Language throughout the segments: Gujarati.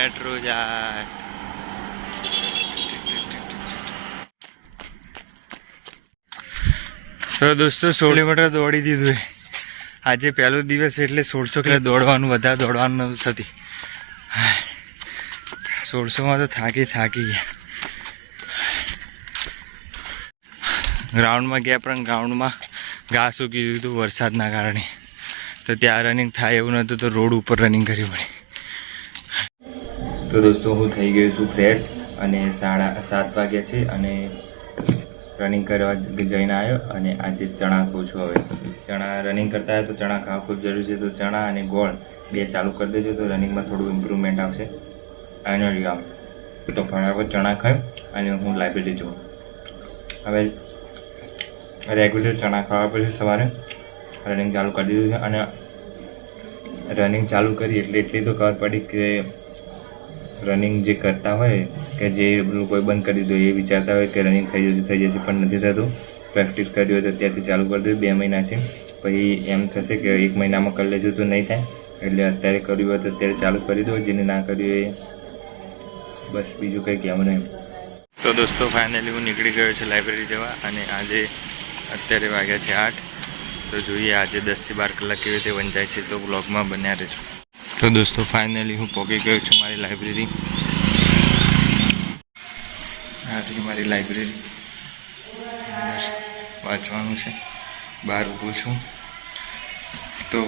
મેટ્રો જાય. તો દોસ્તો 16 કિલોમીટર દોડી દીધું. આજે પહેલો દિવસ એટલે 1600 કિલોમીટર દોડવાનું, વધારે દોડવાનું થતી. 1600માં તો થાકી ગયા. ગ્રાઉન્ડમાં ગયા પણ ગ્રાઉન્ડમાં ઘાસ ઉગી ગયું હતું વરસાદના કારણે, તો ત્યાં રનિંગ થાય એવું નહોતું, તો રોડ ઉપર રનિંગ કરવી પડી. તો દોસ્તો હું થઈ ગયો છું ફ્રેશ અને 7:30 વાગ્યા છે અને રનિંગ કરવા જઈને આવ્યો. અને આજે ચણા ખાઉં છું. હવે ચણા રનિંગ કરતા હોય તો ચણા ખાવા ખૂબ જરૂરી છે. તો ચણા અને ગોળ 2 ચાલુ કરી દેજો તો રનિંગમાં થોડું ઇમ્પ્રુવમેન્ટ આવશે. એનર્જી આવે. તો ફટાફટ ચણા ખાય અને હું લાઇબ્રેરી જઉં. હવે રેગ્યુલર ચણા ખાવા પછી સવારે રનિંગ ચાલુ કરી દીધું છે. અને રનિંગ ચાલુ કરી એટલે એટલી તો ખબર પડી કે રનિંગ જે કરતા હોય કે જે કોઈ બંધ કરી દો એ વિચારતા હોય કે રનિંગ થઈ જશે પણ નથી થતું. પ્રેક્ટિસ કરી હોય તો ત્યાંથી ચાલુ કરી દો. 2 મહિના છે, પછી એમ થશે કે 1 મહિનામાં કરી લેજો તો નહીં થાય. એટલે અત્યારે કર્યું હોય તો અત્યારે ચાલુ કરી દો. જેને ના કર્યું એ બસ બીજું કંઈ કહેવું નહીં. તો દોસ્તો ફાઇનલી હું નીકળી ગયો છું લાઇબ્રેરી જવા. અને આજે અત્યારે વાગ્યા છે 8. તો જોઈએ આજે 10 થી 12 કલાક કેવી રીતે વંચાય છે, તો બ્લોગમાં બન્યા રહેજો. તો દોસ્તો ફાઇનલી હું પહોંચી ગયો છું મારી લાઇબ્રેરી. આ રહી મારી લાઇબ્રેરી. વાંચવાનું છે, બહાર ઊભું છું. તો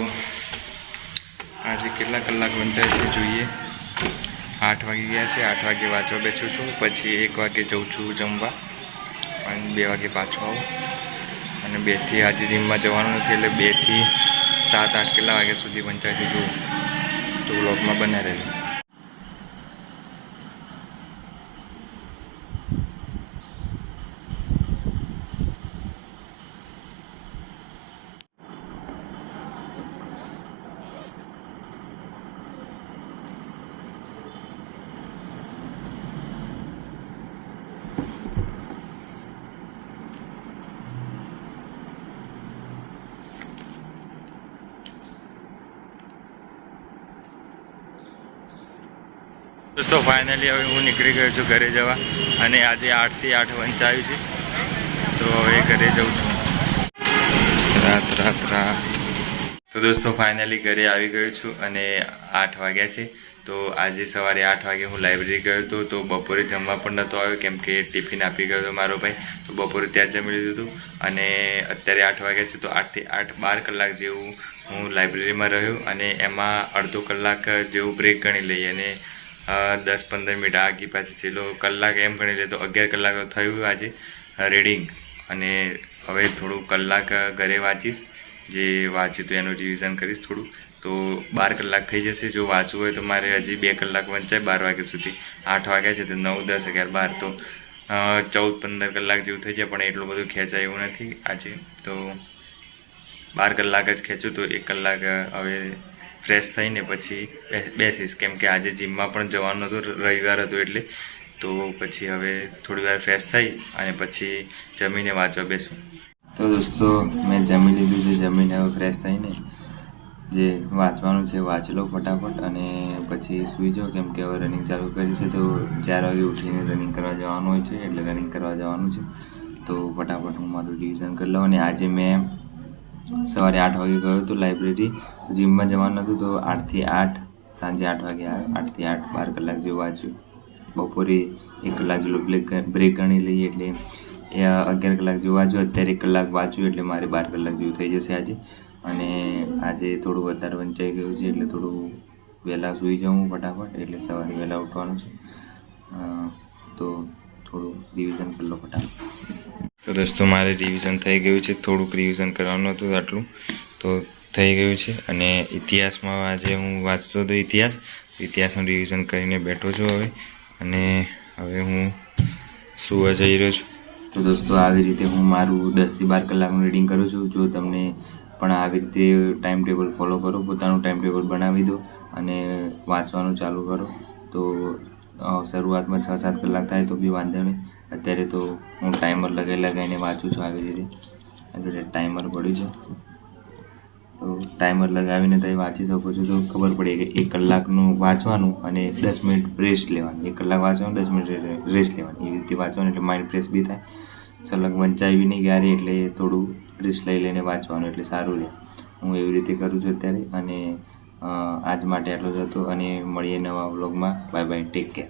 આજે કેટલા કલાક વંચાય છે જોઈએ. 8 વાગી ગયા છે. 8 વાગે વાંચવા બેસું છું, પછી 1 વાગે જઉં છું જમવા અને 2 વાગે પાછો આવું. અને 2 થી આજે જીમમાં જવાનું નથી એટલે 2 થી 7-8 કેટલા વાગ્યા સુધી વંચાય છે જુઓ. તો બ્લોગમાં બન્યા રહેજો. દોસ્તો ફાઇનલી હવે હું નીકળી ગયો છું ઘરે જવા. અને આજે 8 થી 8 વંચાયું છે, તો હવે ઘરે જઉં છું. રાત. તો દોસ્તો ફાઇનલી ઘરે આવી ગયો છું અને 8 વાગ્યા છે. તો આજે સવારે 8 વાગે હું લાઇબ્રેરી ગયો હતો. તો બપોરે જમવા પણ નહોતો આવ્યો કેમ કે ટિફિન આપી ગયો હતો મારો ભાઈ. તો બપોરે ત્યાં જ જમી લીધું હતું. અને અત્યારે 8 વાગ્યા છે, તો 8 થી 8 12 કલાક જેવું હું લાઇબ્રેરીમાં રહ્યો. અને એમાં અડધો કલાક જેવું બ્રેક ગણી લઈએ અને 10-15 મિનિટ આગી પાછી છેલ્લો કલાક એમ ગણી લે તો 11 કલાક થયું આજે રીડિંગ. અને હવે થોડું કલાક ઘરે વાંચીશ, જે વાંચ્યું તો એનું રિવિઝન કરીશ થોડું. તો 12 કલાક થઈ જશે. જો વાંચવું હોય તો મારે હજી 2 કલાક વંચાય 12 વાગ્યા સુધી. 8 વાગ્યા છે તો 9, 10, 11, 12 તો 14-15 કલાક જેવું થઈ જાય. પણ એટલું બધું ખેંચાય એવું નથી આજે. તો 12 કલાક જ ખેંચું. તો 1 કલાક હવે ફ્રેશ થઈને પછી બેસીશ કેમ કે આજે જીમમાં પણ જવાનું હતું, રવિવાર હતું એટલે. તો પછી હવે થોડી વાર ફ્રેશ થઈ અને પછી જમીને વાંચવા બેસું. તો દોસ્તો મેં જમી લીધું છે. જમીને હવે ફ્રેશ થઈને જે વાંચવાનું છે વાંચી લો ફટાફટ અને પછી સૂઈ જાઓ કેમ કે હવે રનિંગ ચાલુ કરી છે. તો 4 વાગે ઉઠીને રનિંગ કરવા જવાનું હોય છે, એટલે રનિંગ કરવા જવાનું છે. તો ફટાફટ હું મારું રિવિઝન કરી લઉં. અને આજે મેં સવારે 8 વાગે ગયો હતો લાઇબ્રેરી. જીમમાં જવાનું હતું તો 8 થી 8 સાંજે 8 વાગે આવ્યો. 8 થી 8 12 કલાક જેવું વાંચ્યું. બપોરે 1 કલાક જેટલું બ્રેક ગણી લઈએ એટલે 11 કલાક જેવું વાંચ્યું. અત્યારે 1 કલાક વાંચ્યું એટલે મારે 12 કલાક જેવું થઈ જશે આજે. અને આજે થોડું વધારે વંચાઈ ગયું છે એટલે થોડું વહેલા સૂઈ જાઉં ફટાફટ, એટલે સવારે વહેલા ઉઠવાનું છે. તો થોડું રિવિઝન કરી લો ફટાફટ. તો દોસ્તો મારે રિવિઝન થઈ ગયું છે. થોડુંક રિવિઝન કરવાનું હતું આટલું તો થઈ ગયું છે. અને ઇતિહાસમાં આજે હું વાંચતો હતો ઇતિહાસનું રિવિઝન કરીને બેઠો છું હવે. અને હવે હું સુવા જઈ રહ્યો છું. તો દોસ્તો આવી રીતે હું મારું 10 થી 12 કલાકનું રીડિંગ કરું છું. જો તમને પણ આવી રીતે ટાઈમ ટેબલ ફોલો કરો, પોતાનું ટાઈમ ટેબલ બનાવી દો અને વાંચવાનું ચાલુ કરો. તો શરૂઆતમાં 6-7 કલાક થાય તો બી વાંધો નહીં. અત્યારે તો હું ટાઈમર લગાવીને વાંચું છું આવી રીતે. ટાઈમર પડ્યું છે. તો ટાઈમર લગાવીને તમે વાંચી શકો છો તો ખબર પડે કે 1 કલાકનું વાંચવાનું અને 10 મિનિટ રેસ્ટ લેવાની. 1 કલાક વાંચવાનું, 10 મિનિટ રેસ્ટ લેવાની, એવી રીતે વાંચવાનું એટલે માઇન્ડ ફ્રેશ બી થાય. સલગ વંચાવી નહીં ક્યારે, એટલે થોડું રેસ્ટ લઈને વાંચવાનું એટલે સારું રહે. હું એવી રીતે કરું છું અત્યારે. અને આજ માટે આટલું જ હતું અને મળીએ નવા વ્લોગમાં. Bye bye, take care.